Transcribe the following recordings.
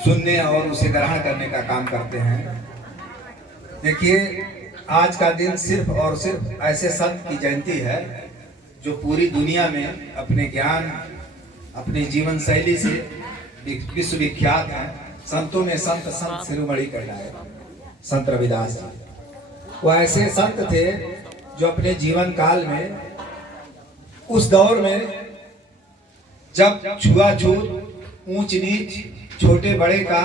सुनने और उसे ग्रहण करने का काम करते हैं। देखिए, आज का दिन सिर्फ और सिर्फ ऐसे संत की जयंती है जो पूरी दुनिया में अपने ज्ञान, अपने जीवन शैली से विश्वविख्यात हैं। संतों में संत संत शिरोमणि कहलाए संत रविदास जी। वो ऐसे संत थे जो अपने जीवन काल में, उस दौर में जब छुआछूत, ऊंच नीच, छोटे बड़े का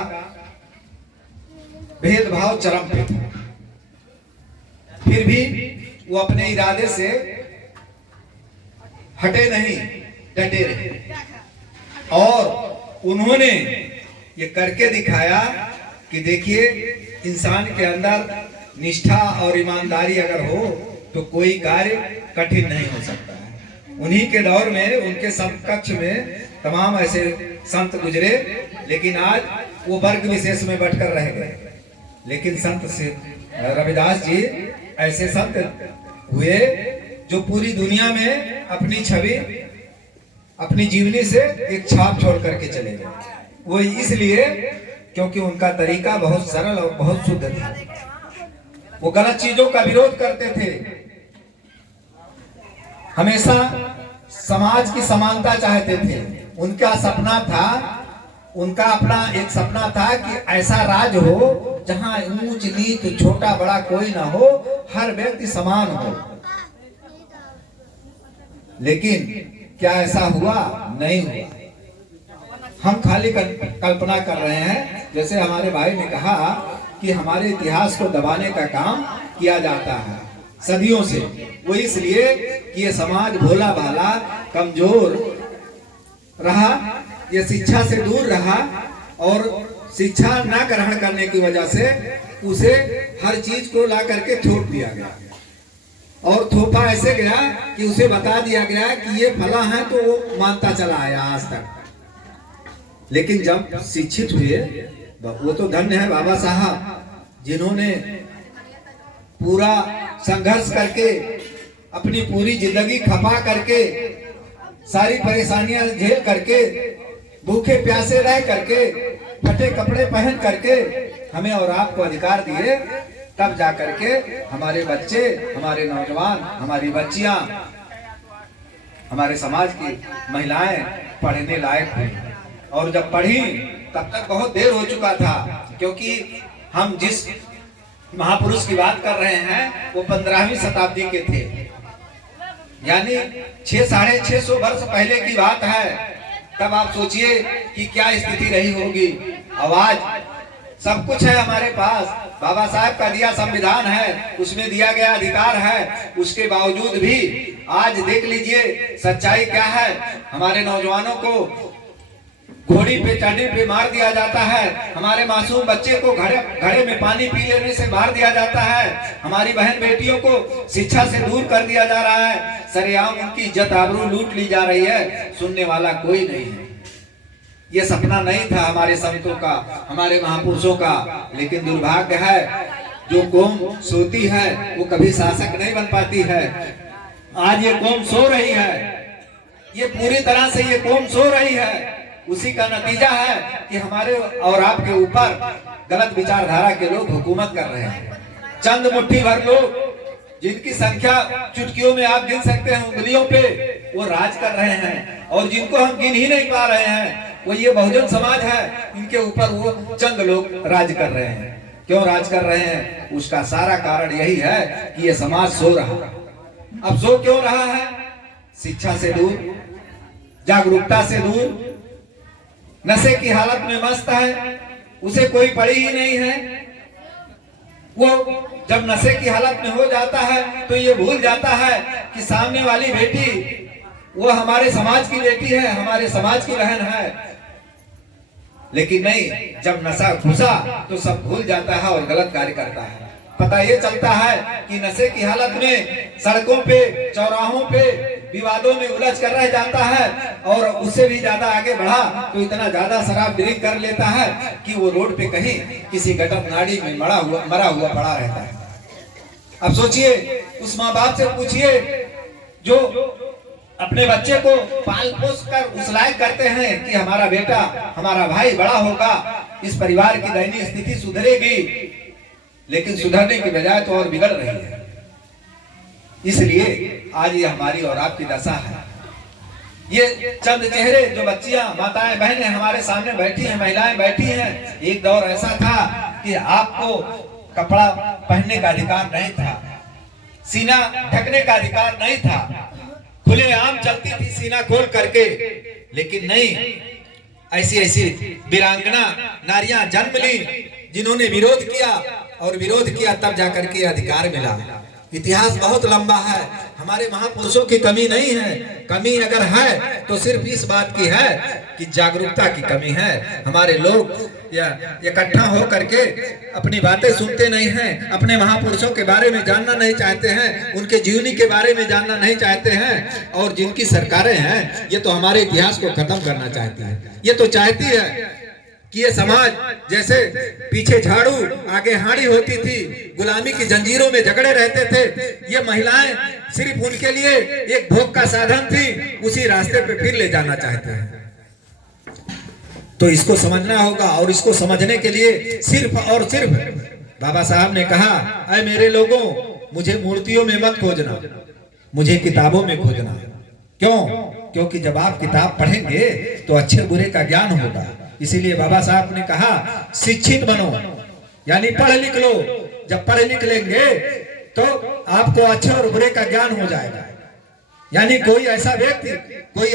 भेदभाव चरम पे था, फिर भी वो अपने इरादे से हटे नहीं, डटे रहे। और उन्होंने ये करके दिखाया कि देखिए, इंसान के अंदर निष्ठा और ईमानदारी अगर हो तो कोई कार्य कठिन नहीं हो सकता है। उन्हीं के दौर में, उनके समकक्ष में तमाम ऐसे संत गुजरे, लेकिन आज वो वर्ग विशेष में बैठकर रह गए। लेकिन संत से रविदास जी ऐसे संत हुए जो पूरी दुनिया में अपनी छवि, अपनी जीवनी से एक छाप छोड़ करके चले गए। वो इसलिए क्योंकि उनका तरीका बहुत सरल और बहुत शुद्ध था। वो गलत चीजों का विरोध करते थे, हमेशा समाज की समानता चाहते थे। उनका सपना था, उनका अपना एक सपना था कि ऐसा राज हो जहां ऊंच नीच, छोटा बड़ा कोई ना हो, हर व्यक्ति समान हो। लेकिन क्या ऐसा हुआ? नहीं हुआ। हम खाली कल्पना कर रहे हैं। जैसे हमारे भाई ने कहा कि हमारे इतिहास को दबाने का काम किया जाता है सदियों से। वो इसलिए कि ये समाज भोला भाला, कमजोर रहा, ये शिक्षा से दूर रहा, और शिक्षा न ग्रहण करने की वजह से उसे हर चीज को ला करके थोप दिया गया, और थोपा ऐसे गया कि उसे बता दिया गया कि ये फला है, तो वो मानता चला आया आज तक। लेकिन जब शिक्षित हुए, वो तो धन्य है बाबा साहब जिन्होंने पूरा संघर्ष करके, अपनी पूरी जिंदगी खपा करके, सारी परेशानियां झेल करके, भूखे प्यासे रह करके, फटे कपड़े पहन करके हमें और आपको अधिकार दिए। तब जा करके हमारे बच्चे, हमारे नौजवान, हमारी बच्चियां, हमारे समाज की महिलाएं पढ़ने लायक हुई। और जब पढ़ी तब तक बहुत देर हो चुका था, क्योंकि हम जिस महापुरुष की बात कर रहे हैं वो 15वीं शताब्दी के थे, यानी 600-650 वर्ष पहले की बात है। तब आप सोचिए कि क्या स्थिति रही होगी। आवाज सब कुछ है हमारे पास, बाबा साहब का दिया संविधान है, उसमें दिया गया अधिकार है। उसके बावजूद भी आज देख लीजिए सच्चाई क्या है। हमारे नौजवानों को घोड़ी पे चढ़ने पे मार दिया जाता है, हमारे मासूम बच्चे को घड़े में पानी पी लेने से मार दिया जाता है, हमारी बहन बेटियों को शिक्षा से दूर कर दिया जा रहा है, सरेआम उनकी इज्जत आबरू लूट ली जा रही है। सुनने वाला कोई नहीं है। ये सपना नहीं था हमारे संतों का, हमारे महापुरुषों का। लेकिन दुर्भाग्य है, जो कौम सोती है वो कभी शासक नहीं बन पाती है। आज ये कौम सो रही है, ये पूरी तरह से ये कौम सो रही है। उसी का नतीजा है कि हमारे और आपके ऊपर गलत विचारधारा के लोग हुकूमत कर रहे हैं। चंद मुट्ठी भर लोग, जिनकी संख्या चुटकियों में आप गिन सकते हैं उंगलियों पे, वो राज कर रहे हैं। और जिनको हम गिन ही नहीं पा रहे हैं, वो ये बहुजन समाज है, इनके ऊपर वो चंद लोग राज कर रहे हैं। क्यों राज कर रहे हैं? उसका सारा कारण यही है कि ये समाज सो रहा है। अब सो क्यों रहा है? शिक्षा से दूर, जागरूकता से दूर, नशे की हालत में मस्त है, उसे कोई पड़ी ही नहीं है। वो जब नशे की हालत में हो जाता है तो ये भूल जाता है कि सामने वाली बेटी वो हमारे समाज की बेटी है, हमारे समाज की बहन है। लेकिन नहीं, जब नशा घुसा तो सब भूल जाता है और गलत कार्य करता है। पता ये चलता है कि नशे की हालत में सड़कों पे, चौराहों पे विवादों में उलझ कर रह जाता है, और उससे भी ज्यादा आगे बढ़ा तो इतना ज्यादा शराब ड्रिंक कर लेता है कि वो रोड पे कहीं किसी गटर नाड़ी में मरा हुआ पड़ा रहता है। अब सोचिए, उस माँ बाप से पूछिए जो अपने बच्चे को पाल पोस कर उस लायक करते हैं कि हमारा बेटा, हमारा भाई बड़ा होगा, इस परिवार की दयनीय स्थिति सुधरेगी, लेकिन सुधरने की बजाय तो और बिगड़ रही है। इसलिए आज ये हमारी और आपकी दशा है। ये चंद चेहरे जो बच्चियां, माताएं, बहनें हमारे सामने बैठी हैं, महिलाएं बैठी हैं। एक दौर ऐसा था कि आपको कपड़ा पहनने का अधिकार नहीं था, सीना ढकने का अधिकार नहीं था, खुलेआम चलती थी सीना खोल करके। लेकिन नहीं, ऐसी ऐसी वीरांगना नारियां जन्म ली जिन्होंने विरोध किया, और विरोध किया तब जाकर के अधिकार मिला। इतिहास बहुत लंबा है, हमारे महापुरुषों की कमी नहीं है। कमी अगर है तो सिर्फ इस बात की है कि जागरूकता की कमी है। हमारे लोग या इकट्ठा हो करके अपनी बातें सुनते नहीं हैं, अपने महापुरुषों के बारे में जानना नहीं चाहते हैं, उनके जीवनी के बारे में जानना नहीं चाहते हैं। और जिनकी सरकारें हैं ये तो हमारे इतिहास को खत्म करना चाहती है। ये तो चाहती है कि ये समाज जैसे पीछे झाड़ू आगे हाड़ी होती थी, गुलामी की जंजीरों में झगड़े रहते थे, ये महिलाएं सिर्फ उनके लिए एक भोग का साधन थी, उसी रास्ते पे फिर ले जाना चाहते हैं। तो इसको समझना होगा, और इसको समझने के लिए सिर्फ और सिर्फ बाबा साहब ने कहा, ऐ मेरे लोगों, मुझे मूर्तियों में मत खोजना, मुझे किताबों में खोजना। क्यों? क्योंकि जब आप किताब पढ़ेंगे तो अच्छे बुरे का ज्ञान होगा। इसीलिए बाबा साहब ने कहा शिक्षित बनो, यानी पढ़ लिख लो। जब पढ़ लिख लेंगे तो आपको अच्छे और बुरे का ज्ञान हो जाएगा। यानी कोई ऐसा व्यक्ति, कोई